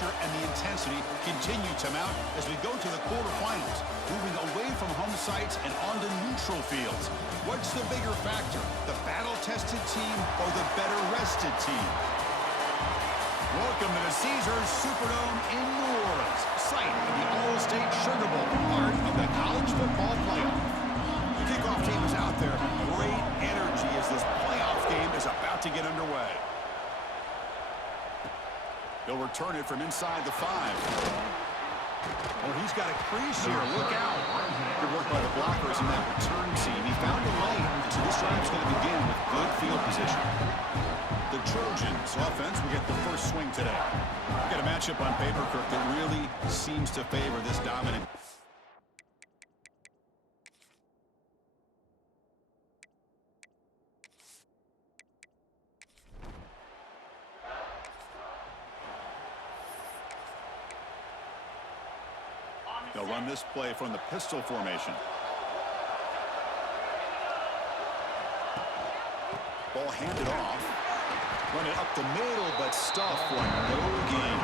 pressure and the intensity continue to mount as we go to the quarterfinals, moving away from home sites and onto neutral fields. What's the bigger factor, the battle-tested team or the better-rested team? Welcome to the Caesars Superdome in New Orleans, site of the All-State Sugar Bowl, part of the college football playoff. The kickoff team is out there. Great energy as this playoff game is about to get underway. He'll return it from inside the 5. Oh, he's got a crease here. Look out. Good work by the blockers in that return team. He found a lane, and so this drive's going to begin with good field position. The Trojans offense will get the first swing today. We've got a matchup on paper, Kirk, that really seems to favor this dominant. They'll run this play from the pistol formation. Ball handed off. Run it up the middle, but stuffed for no gain.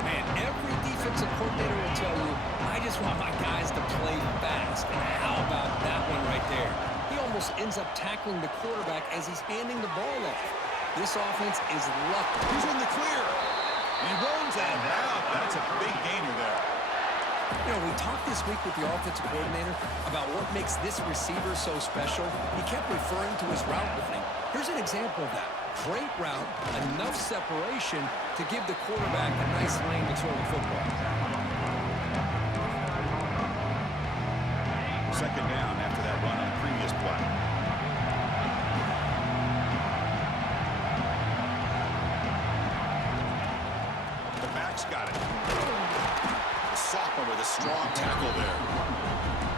Man, every defensive coordinator will tell you, I just want my guys to play fast. And how about that one right there? He almost ends up tackling the quarterback as he's handing the ball off. This offense is lucky. He's in the clear. He runs that out. That's a big gainer there. You know, we talked this week with the offensive coordinator about what makes this receiver so special. He kept referring to his route running. Here's an example of that. Great route, enough separation to give the quarterback a nice lane to throw the football. Second down after that run on the previous play. The back's got it. The sophomore with a strong tackle there.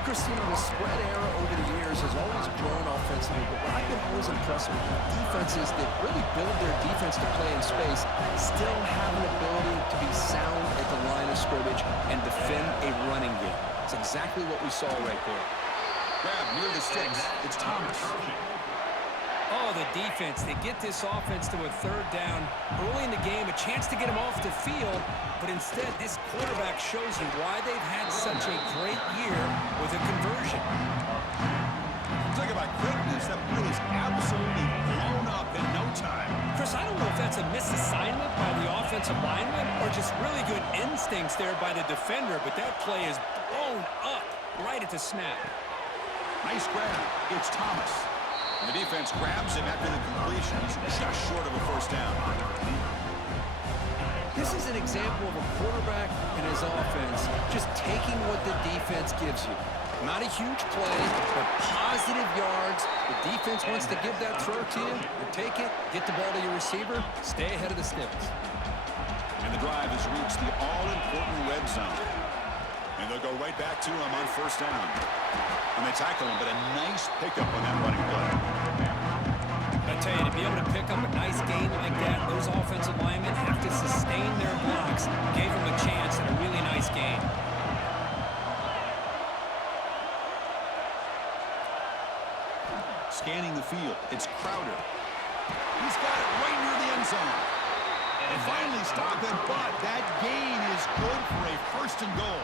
Christina, the spread era over the years has always grown offensively, but what I've been always impressed with defenses that really build their defense to play in space still have an ability to be sound at the line of scrimmage and defend a running game. It's exactly what we saw right there. Grab near the sticks. It's Thomas. Oh, the defense. They get this offense to a third down early in the game, a chance to get him off the field, but instead this quarterback shows you why they've had such a great year with a conversion. Talk about quickness. That play is absolutely blown up in no time. Chris, I don't know if that's a misassignment by the offensive lineman or just really good instincts there by the defender, but that play is blown up right at the snap. Nice grab. It's Thomas. And the defense grabs him after the completion. He's just short of a first down. This is an example of a quarterback and his offense just taking what the defense gives you. Not a huge play, but positive yards. The defense wants to give that throw to you. You take it, get the ball to your receiver, stay ahead of the sticks. And the drive has reached the all-important red zone. And they'll go right back to him on first down. And they tackle him, but a nice pickup on that running play. I tell you, to be able to pick up a nice gain like that, those offensive linemen have to sustain their blocks. Gave him a chance and a really nice gain. Scanning the field, it's Crowder. He's got it right near the end zone. And finally stop it, but that gain is good for a first and goal.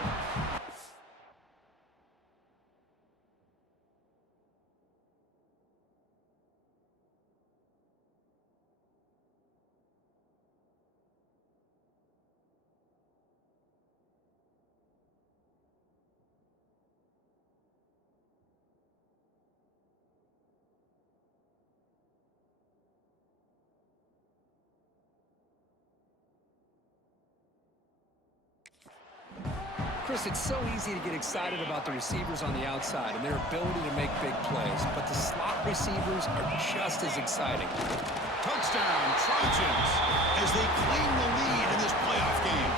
Chris, it's so easy to get excited about the receivers on the outside and their ability to make big plays, but the slot receivers are just as exciting. Touchdown, Trojans, as they claim the lead in this playoff game.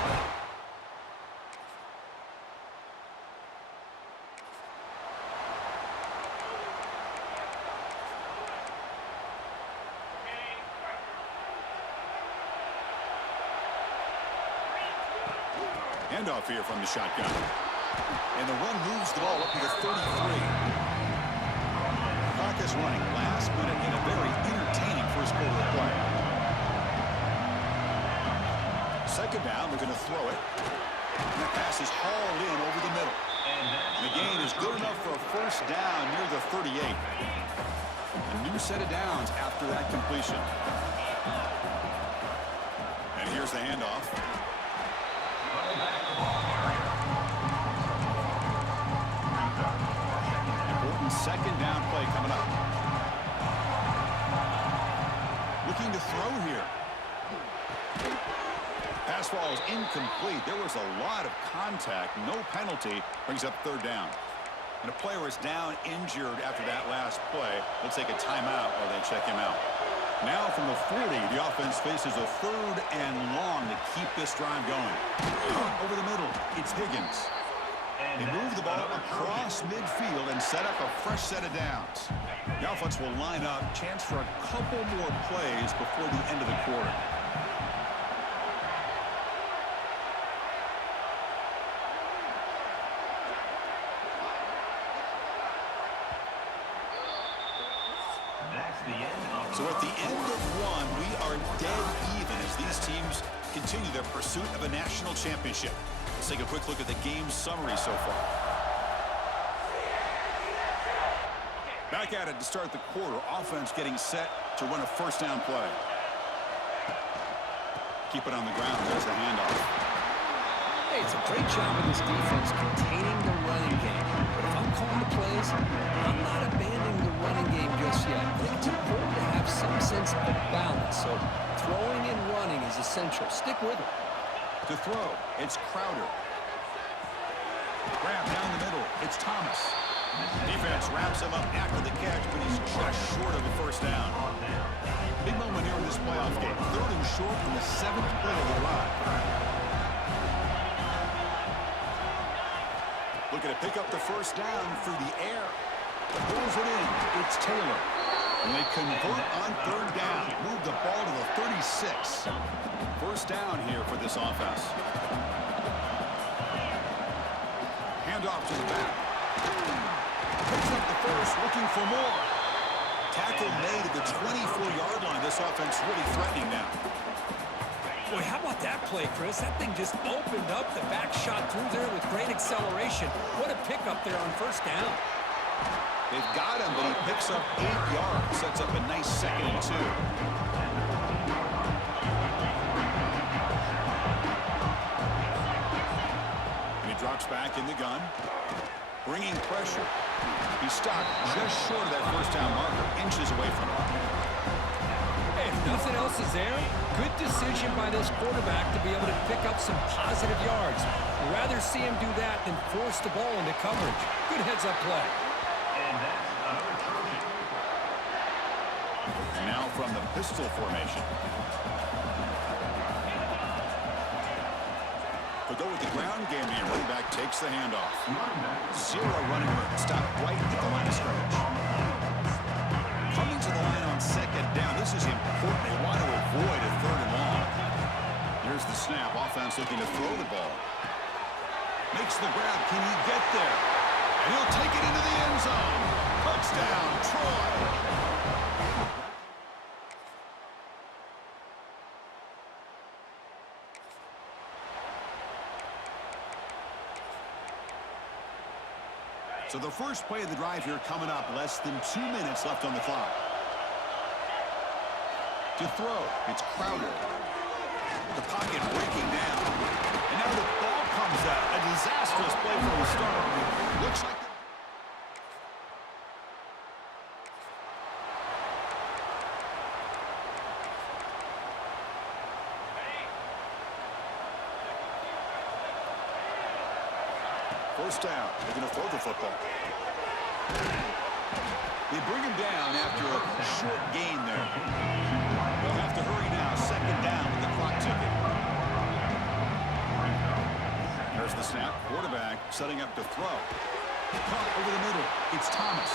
Handoff here from the shotgun. And the run moves the ball up to the 33. Clock is running last minute in a very entertaining first quarter of play. Second down, they're going to throw it. And that pass is hauled in over the middle. The gain is good enough for a first down near the 38. A new set of downs after that completion. And here's the handoff. Important second down play coming up. Looking to throw here. Pass ball is incomplete. There was a lot of contact. No penalty. Brings up third down. And a player is down injured after that last play. They'll take a timeout while they check him out. Now from the 40, the offense faces a third and long to keep this drive going. Over the middle, it's Higgins. They move the ball across midfield and set up a fresh set of downs. The offense will line up. Chance for a couple more plays before the end of the quarter. So at the end of one, we are dead even as these teams continue their pursuit of a national championship. Let's take a quick look at the game summary so far. Back at it to start the quarter. Offense getting set to run a first down play. Keep it on the ground. There's the handoff. Hey, it's a great job of this defense containing the running game. But if I'm calling the plays, I'm not abandoning the running game just yet. I think it's important to have some sense of balance. So throwing and running is essential. Stick with it. To throw, it's Crowder. Grab down the middle, it's Thomas. Defense wraps him up after the catch, but he's just short of a first down. Big moment here in this playoff game. Third and short from the 7th play of the drive. Looking to pick up the first down through the air. Pulls it in, it's Taylor. And they convert on third down. Move the ball to the 36. First down here for this offense. Handoff to the back. Picks up the first, looking for more. Tackle made at the 24-yard line. This offense really threatening now. Boy, how about that play, Chris? That thing just opened up. The back shot through there with great acceleration. What a pickup there on first down. They've got him, but he picks up 8 yards. Sets up a nice 2nd and 2. And he drops back in the gun. Bringing pressure. He stopped just short of that first down marker, inches away from it. Hey, if nothing else is there, good decision by this quarterback to be able to pick up some positive yards. I'd rather see him do that than force the ball into coverage. Good heads-up play. And that's another Trojan. And now from the pistol formation. But go with the ground game here. Running back takes the handoff. Zero running room. Stop right at the line of scrimmage. Coming to the line on second down. This is important. They want to avoid a third and long. Here's the snap. Offense looking to throw the ball. Makes the grab. Can he get there? And he'll take it into the end zone. Touchdown, Troy. So the first play of the drive here coming up. Less than 2 minutes left on the clock. To throw, it's Crowder. The pocket breaking down. And now the ball comes out. A disastrous play from the start. Looks like first down. They're going to throw the football. They bring him down after a short gain there. They'll have to hurry now. Second down with the clock ticking. There's the snap. Quarterback setting up to throw. Caught over the middle. It's Thomas.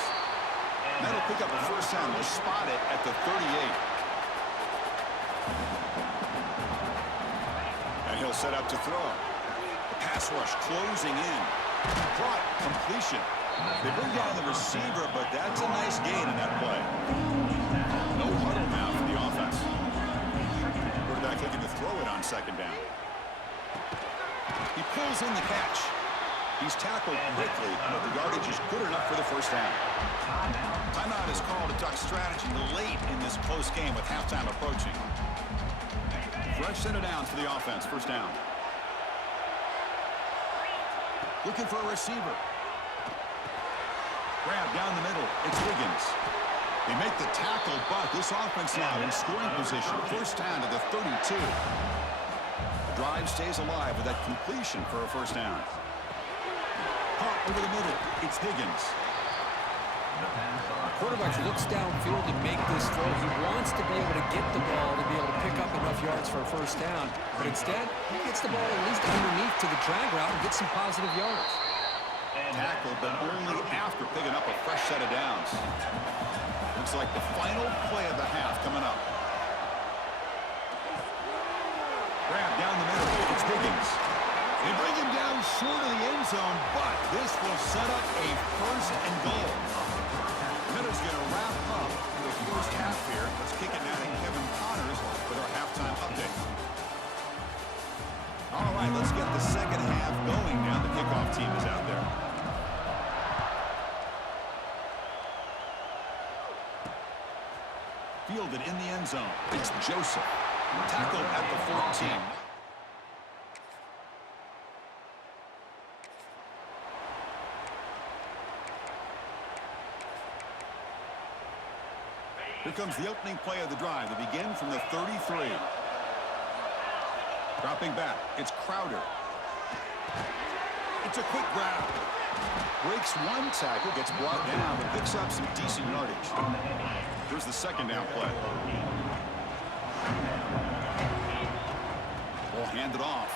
That'll pick up a first down. They'll spot it at the 38. And he'll set up to throw. The pass rush closing in. Caught, completion. They bring down the receiver, but that's a nice gain in that play. No huddle now for the offense. Quarterback looking to throw it on second down. He pulls in the catch. He's tackled quickly, but the yardage is good enough for the first down. Timeout is called to duck strategy late in this close game with halftime approaching. Fresh set of downs for the offense. First down. Looking for a receiver. Grab down the middle. It's Higgins. They make the tackle, but this offense now in scoring position. First down to the 32. The drive stays alive with that completion for a first down. Caught over the middle. It's Higgins. The quarterback looks downfield to make this throw. He wants to be able to get the ball to be able to pick up enough yards for a first down. But instead, he gets the ball at least underneath to the drag route and gets some positive yards. Tackled, but only after picking up a fresh set of downs. Looks like the final play of the half coming up. Grab down the middle. It's Higgins. They bring him down short of the end zone, but this will set up a first and goal. Miller's going to wrap up the first half here. Let's kick it now to Kevin Connors with our halftime update. All right, let's get the second half going now. The kickoff team is out there. Fielded in the end zone. It's Joseph. Tackled at the 14. Here comes the opening play of the drive. They begin from the 33. Dropping back. It's Crowder. It's a quick grab. Breaks one tackle, gets brought down, but picks up some decent yardage. Here's the second down play. Ball handed off.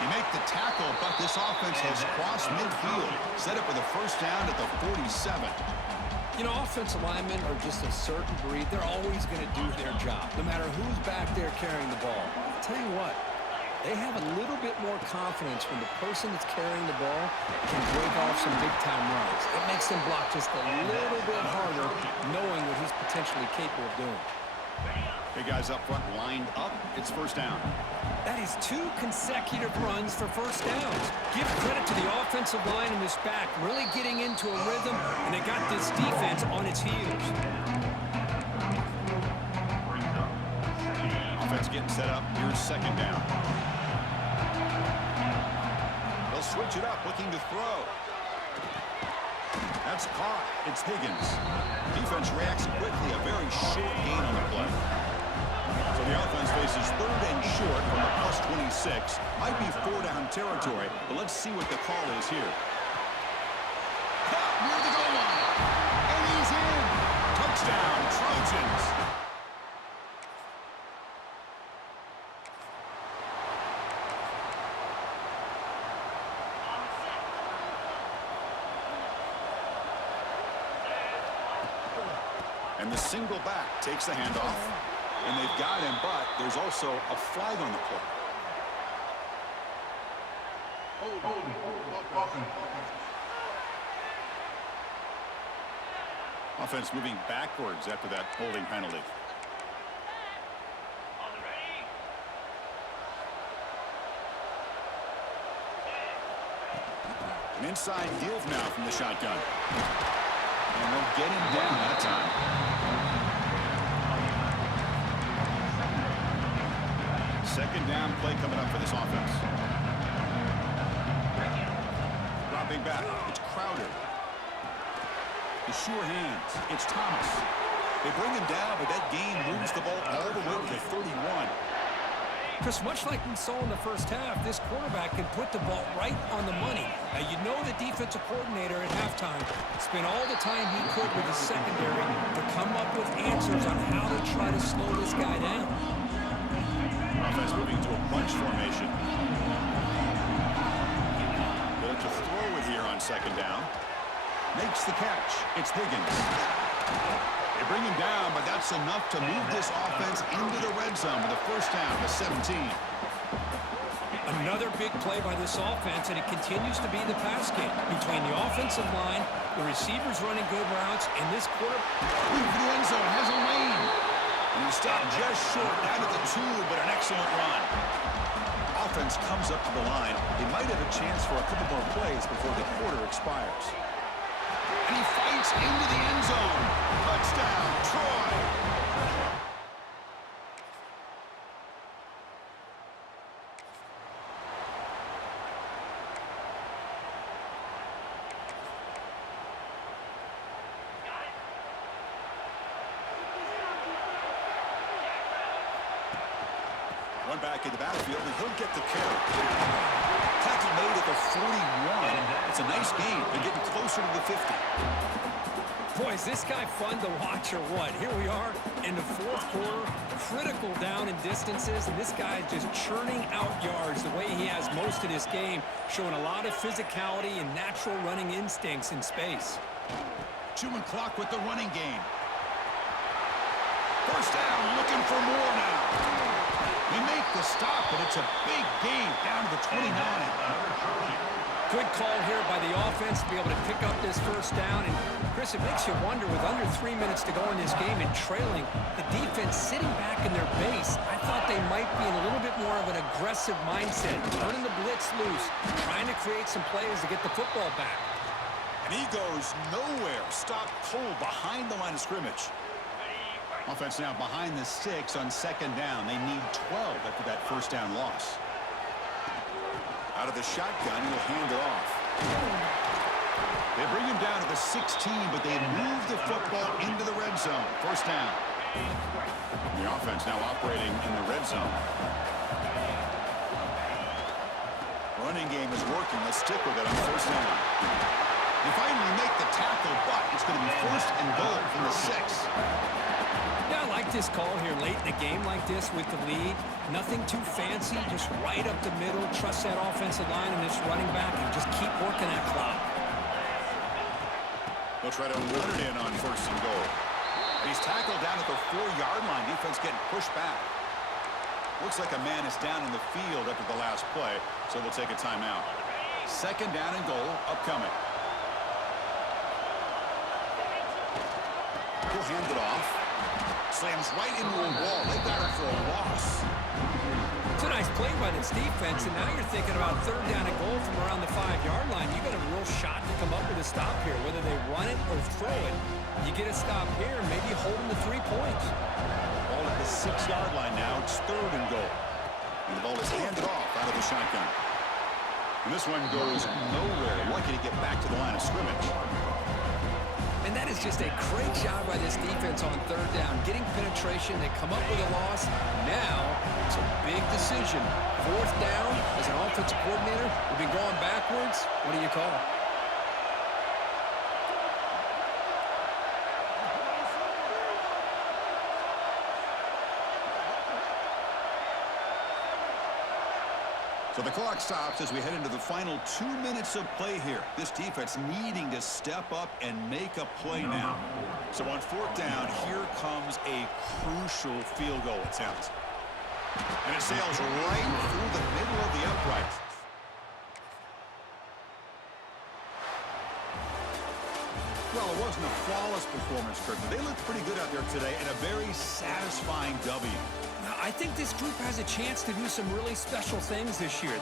You make the tackle, but this offense has crossed midfield. Set up with a first down at the 47. You know, offensive linemen are just a certain breed. They're always going to do their job, no matter who's back there carrying the ball. I'll tell you what, they have a little bit more confidence when the person that's carrying the ball can break off some big-time runs. It makes them block just a little bit harder, knowing what he's potentially capable of doing. Big guys up front lined up. It's first down. That is 2 consecutive runs for first downs. Give credit to the offensive line in this back, really getting into a rhythm, and they got this defense on its heels. Offense getting set up. Here's second down. They'll switch it up, looking to throw. That's caught. It's Higgins. Defense reacts quickly. A very short gain on the play. So the offense faces third and short from the plus 26. Might be 4-down territory, but let's see what the call is here. Caught near the goal line. And he's in. Touchdown, Trojans. And the single back takes the handoff. And they've got him, but there's also a flag on the play. Offense moving backwards after that holding penalty. An inside give now from the shotgun. And they'll get him down that time. Second down play coming up for this offense. Dropping back. It's Crowder. The sure hands. It's Thomas. They bring him down, but that gain moves the ball all the way to the 31. Chris, much like we saw in the first half, this quarterback can put the ball right on the money. Now, you know the defensive coordinator at halftime spent all the time he could with his secondary to come up with answers on how to try to slow this guy down. Offense moving to a bunch formation. Good to throw it here on second down. Makes the catch. It's Higgins. They bring him down, but that's enough to move this offense into the red zone with a first down to 17. Another big play by this offense, and it continues to be the pass game between the offensive line, the receivers running good routes, and this quarterback in the end zone has a lane. And he stopped just short, down to the 2, but an excellent run. Offense comes up to the line. They might have a chance for a couple more plays before the quarter expires. And he fights into the end zone. Touchdown, Troy. One back in the battlefield, and he'll get the carry. Tackle made at the 41. It's a nice gain. They're getting closer to the 50. Boy, is this guy fun to watch or what? Here we are in the fourth quarter, critical down in distances, and this guy is just churning out yards the way he has most of this game, showing a lot of physicality and natural running instincts in space. Chewing clock with the running game. First down, looking for more now. They make the stop, but it's a big gain down to the 29. Good call here by the offense to be able to pick up this first down. And, Chris, it makes you wonder, with under 3 minutes to go in this game and trailing, the defense sitting back in their base, I thought they might be in a little bit more of an aggressive mindset, turning the blitz loose, trying to create some plays to get the football back. And he goes nowhere. Stopped cold behind the line of scrimmage. Offense now behind the 6 on second down. They need 12 after that first down loss. Out of the shotgun, he'll hand it off. They bring him down to the 16, but they move the football into the red zone. First down. The offense now operating in the red zone. Running game is working. Let's stick with it on first down. They finally make the tackle, but it's going to be first and goal from the 6. Yeah, I like this call here late in a game like this with the lead. Nothing too fancy, just right up the middle. Trust that offensive line and this running back and just keep working that clock. They'll try to run it in on first and goal. And he's tackled down at the 4-yard line. Defense getting pushed back. Looks like a man is down in the field after the last play, so they'll take a timeout. Second down and goal upcoming. He'll hand it off. Slams right into a wall. They got him for a loss. It's a nice play by this defense, and now you're thinking about third down and goal from around the 5-yard line. You got a real shot to come up with a stop here, whether they run it or throw it. You get a stop here, maybe hold them to 3 points. Ball at the 6-yard line now. It's third and goal. And the ball is handed off out of the shotgun. And this one goes nowhere. Lucky to get back to the line of scrimmage. And that is just a great job by this defense on third down. Getting penetration, they come up with a loss. Now, it's a big decision. Fourth down, as an offensive coordinator, we'll be going backwards. What do you call? So the clock stops as we head into the final 2 minutes of play here. This defense needing to step up and make a play now. So on fourth down, here comes a crucial field goal attempt. And it sails right through the middle of the upright. Well, it wasn't a flawless performance, Kirk, but they looked pretty good out there today and a very satisfying W. I think this group has a chance to do some really special things this year.